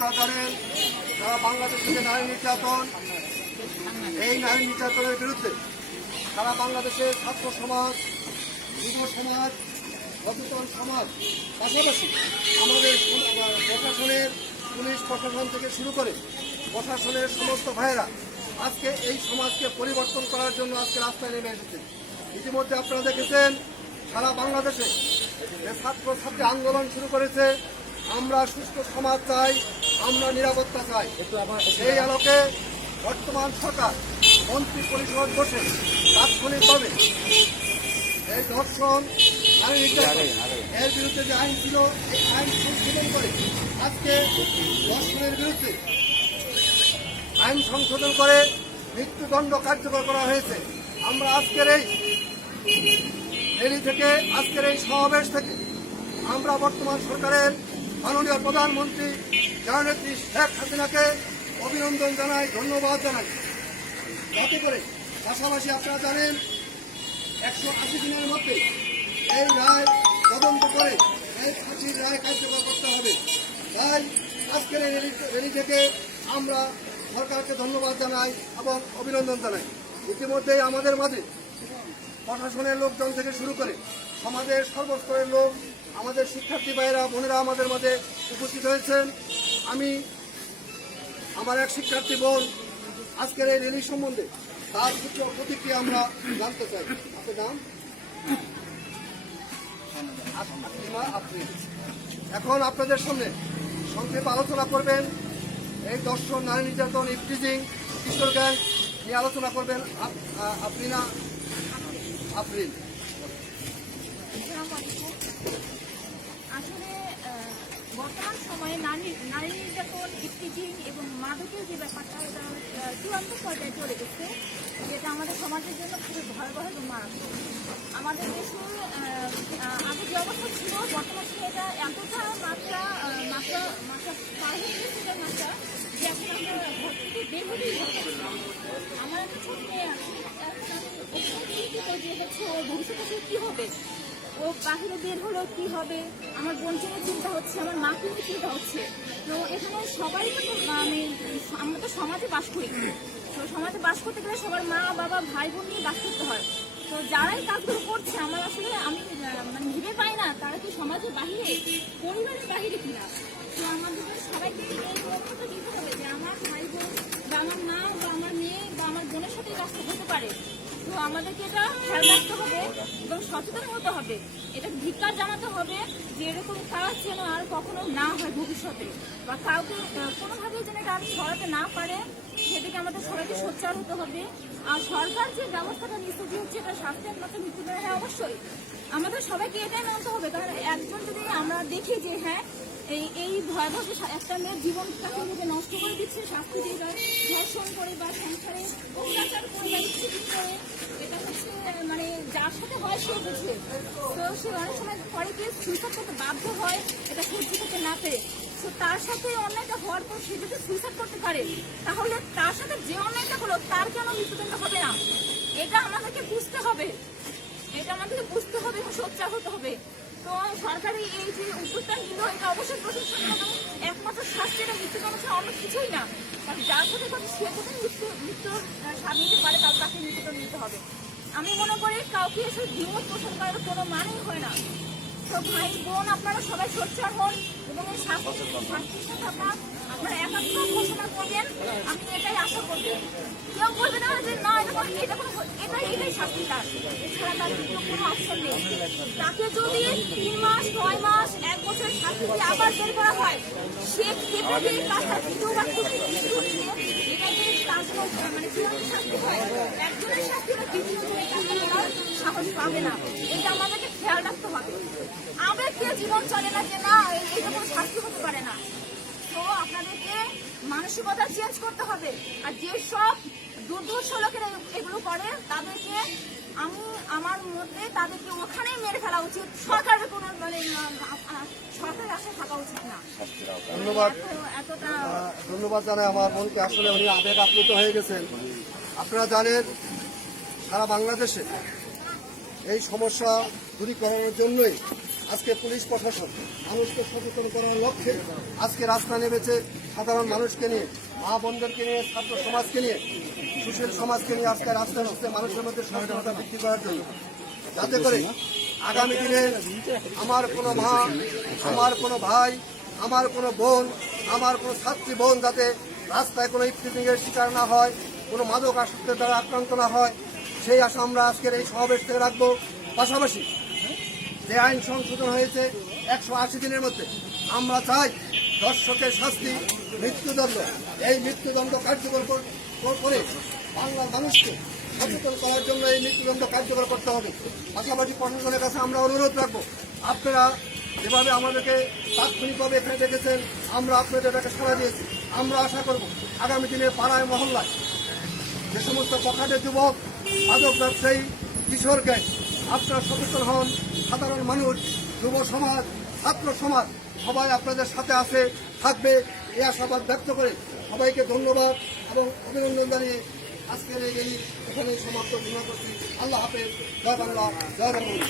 আপনারা জানেন সারা বাংলাদেশে যে নারী নির্যাতন, এই নারী নির্যাতনের বিরুদ্ধে সারা বাংলাদেশের ছাত্র সমাজ, যুব সমাজ, সচেতন সমাজ, পাশাপাশি আমাদের প্রশাসনের, পুলিশ প্রশাসন থেকে শুরু করে প্রশাসনের সমস্ত ভাইয়েরা আজকে এই সমাজকে পরিবর্তন করার জন্য আজকে রাস্তায় নেমে এসেছেন। ইতিমধ্যে আপনারা দেখেছেন সারা বাংলাদেশে যে ছাত্রছাত্রী আন্দোলন শুরু করেছে, আমরা সুস্থ সমাজ চাই, আমরা নিরাপত্তা চাই। এই আলোকে বর্তমান সরকার মন্ত্রী পরিষদ বসে তাৎক্ষণিকভাবে এই ধর্ষণ, নারী নির্যাতন এর বিরুদ্ধে যে আইন ছিল, এই আইন সংশোধন করে আজকে ধর্ষণের বিরুদ্ধে আইন সংশোধন করে মৃত্যুদণ্ড কার্যকর করা হয়েছে। আমরা আজকের এই র্যালি থেকে, আজকের এই সমাবেশ থেকে আমরা বর্তমান সরকারের মাননীয় প্রধানমন্ত্রী জননেত্রী শেখ হাসিনাকে অভিনন্দন জানাই, ধন্যবাদ জানাই। যাতে করে পাশাপাশি আপনারা জানেন 180 দিনের মধ্যে এই রায় তদন্ত করে এই ফাঁসির রায় কার্যকর করতে হবে। তাই আজকের এই র্যালি থেকে আমরা সরকারকে ধন্যবাদ জানাই এবং অভিনন্দন জানাই। ইতিমধ্যেই আমাদের মাঝে প্রশাসনের লোকজন থেকে শুরু করে সমাজের সর্বস্তরের লোক, আমাদের শিক্ষার্থী ভাইয়েরা, বোনেরা আমাদের মাঝে উপস্থিত হয়েছেন। আমি আমার এক শিক্ষার্থী বোন আজকের এই র্যালি সম্বন্ধে তার কিছু প্রতিক্রিয়া আমরা জানতে চাই। আপনার নাম? এখন আপনাদের সামনে সংক্ষেপে আলোচনা করবেন এই ধর্ষণ, নারী নির্যাতন, ইফটিজিং, কিশোর গ্যাং নিয়ে আলোচনা করবেন আফরিনা আফরিন। আসলে বর্তমান সময়ে নারী নির্যাতন, ইফটিজিং এবং মাদকের যে ব্যাপারটা, এটা চূড়ান্ত পর্যায়ে চলে গেছে, যেটা আমাদের সমাজের জন্য খুবই ভয়াবহ এবং মারাত্মক। আমাদের দেশে আগে যে অবস্থা ছিল, বর্তমানে এটা এতটা মাত্রা পার হয়ে গেছে, যে মাত্রা যে এখন আমরা ঘর থেকে বের হতেই হবে। আমার একটা ছোট মেয়ে আছে, যে হচ্ছে ওর ভবিষ্যতে কী হবে, ও বাহিরে বের হলো কি হবে, আমার বোনকে নিয়ে চিন্তা হচ্ছে, আমার মাকে নিয়ে চিন্তা হচ্ছে। তো এখানে সবাই তো মানে আমরা তো সমাজে বাস করি, তো সমাজে বাস করতে গেলে সবার মা বাবা ভাই বোন নিয়ে বাস করতে হয়। তো যারাই কাজগুলো করছে, আমার আসলে আমি মানে ভেবে পাই না তারা কি সমাজের বাহিরে, পরিবারের বাহিরে কিনা। তো আমাদের সবাইকে এই লক্ষ্যটা দিতে হবে যে আমার ভাই বোন বা আমার মা বা আমার মেয়ে বা আমার বোনের সাথে কাজটা হতে পারে। তো আমাদেরকে এটা খেয়াল রাখতে হবে এবং সচেতন হতে হবে, এটা ধিক্কার জানাতে হবে যে এরকম কাজ যেন আর কখনো না হয় ভবিষ্যতে, বা কাউকে কোনোভাবে যেন এটা আর সরাতে না পারে, সেদিকে আমাদের সবাইকে সোচ্চার হতে হবে। আর সরকার যে ব্যবস্থাটা নিচ্ছে, যে হচ্ছে এটা শাস্তির মতো মৃত্যুদণ্ড, হ্যাঁ অবশ্যই আমাদের সবাইকে এটাই মানতে হবে। কারণ একজন যদি আমরা দেখি যে হ্যাঁ এই ভয়াবহ একটা মেয়ের জীবনটাকে নিজে নষ্ট করে দিচ্ছে, শাস্তি দিয়ে বা ধর্ষণ করে বা সংসারে অত্যাচার করে বা ইত্যাদি করে, এটা হচ্ছে মানে যার সাথে হয় সে বুঝে। তো সে অনেক সময় পরে গিয়ে সুইসাইড করতে বাধ্য হয়, এটা সহ্য করতে না পেরে। তো তার সাথে অন্যায়টা হওয়ার পর সে যদি সুইসাইড করতে পারে, তাহলে তার সাথে যে অন্যায়টা হলো তার কেন মৃত্যুদণ্ড হবে না? এটা আমাদেরকে বুঝতে হবে, এটা আমাদেরকে বুঝতে হবে এবং সোচ্চার হতে হবে। তো সরকারি এই যে উদ্যোগটা নিল, এটা অবশ্যই প্রশংসনীয় এবং একমাত্র শাস্তি, এটা মৃত্যুদণ্ড ছাড়া অনেক কিছুই না। কারণ যার সাথে কথা সে যদি মৃত্যুর স্বাদ নিতে পারে, তাকে মৃত্যুদণ্ড নিতে হবে। আমি মনে করি কাউকে এসে দ্বিমত পোষণ করার কোনো মানেই হয় না। তো ভাই বোন আপনারা সবাই সোচ্চার হন এবং এই শাস্তির সাথে আপনারা একাত্ম ঘোষণা করবেন। আমি এটাই আশা করবো। কেউ বলবে না যে না এটাই শাস্তি, তার এছাড়া তার কোনো অপশন নেই। তাকে যদি 3 মাস, 9 মাস, 1 বছর শাস্তি দিয়ে আবার বের করা হয়, সে খেতে দিয়ে কাজটা দ্বিতীয়বার করতে এটাকে তার মানে জীবনের শাস্তি হয়। একজনের শাস্তি বা দ্বিতীয়জনের সাহস পাবে না, এটা আমাদেরকে খেয়াল রাখতে হবে। আবেগকে জীবন চলে না, যে না এটা কোনো শাস্তি হতে পারে না। তো আপনাদেরকে মানসিকতা চেঞ্জ করতে হবে। আর যেসব দুর্ধর্ষ লোকেরা এগুলো করে, তাদেরকে আমার মধ্যে তাদেরকে ওখানেই মেরে ফেলা উচিত। সরকারের কোনো মানে সরকারের আশা থাকা উচিত না। ধন্যবাদ জানাই আমার বোনকে। আসলে উনি আবেগ আপ্লুত হয়ে গেছেন। আপনারা জানেন সারা বাংলাদেশে এই সমস্যা দূরীকরণের জন্যই আজকে পুলিশ প্রশাসন মানুষকে সচেতন করার লক্ষ্যে আজকে রাস্তা নেমেছে সাধারণ মানুষকে নিয়ে, মা বোনদেরকে নিয়ে, ছাত্র সমাজকে নিয়ে, সুশীল সমাজকে নিয়ে আজকে রাস্তা হচ্ছে মানুষের মধ্যে সচেতনতা বৃদ্ধি করার জন্য, যাতে করে আগামী দিনে আমার কোনো মা, আমার কোনো ভাই, আমার কোনো বোন, আমার কোনো ছাত্রী বোন যাতে রাস্তায় কোনো ইফটিজিংয়ের শিকার না হয়, কোনো মাদক আসক্তের দ্বারা আক্রান্ত না হয়, সেই আশা আমরা আজকের এই সমাবেশ থেকে রাখবো। পাশাপাশি যে আইন সংশোধন হয়েছে 180 দিনের মধ্যে, আমরা চাই দর্শকের শাস্তি মৃত্যুদণ্ড, এই মৃত্যুদণ্ড কার্যকর করে বাংলার মানুষকে সচেতন করার জন্য এই মৃত্যুদণ্ড কার্যকর করতে হবে। পাশাপাশি প্রশাসনের কাছে আমরা অনুরোধ রাখবো, আপনারা যেভাবে আমাদেরকে তাৎক্ষণিকভাবে এখানে দেখেছেন, আমরা আপনাদের এটাকে সাড়া দিয়েছি। আমরা আশা করব আগামী দিনে পাড়ায় মহল্লায় যে সমস্ত পকেটে যুবক, মাদক ব্যবসায়ী, কিশোর গ্যাং, আপনারা সচেতন হন। সাধারণ মানুষ, যুব সমাজ, ছাত্র সমাজ সবাই আপনাদের সাথে আছে, থাকবে, এই আশাবাদ ব্যক্ত করে সবাইকে ধন্যবাদ এবং অভিনন্দন জানিয়ে আজকের এই র্যালি এখানে সমাপ্ত ঘোষণা করছি। আল্লাহ হাফেজ। জয় বাংলা, জয় বঙ্গবন্ধু।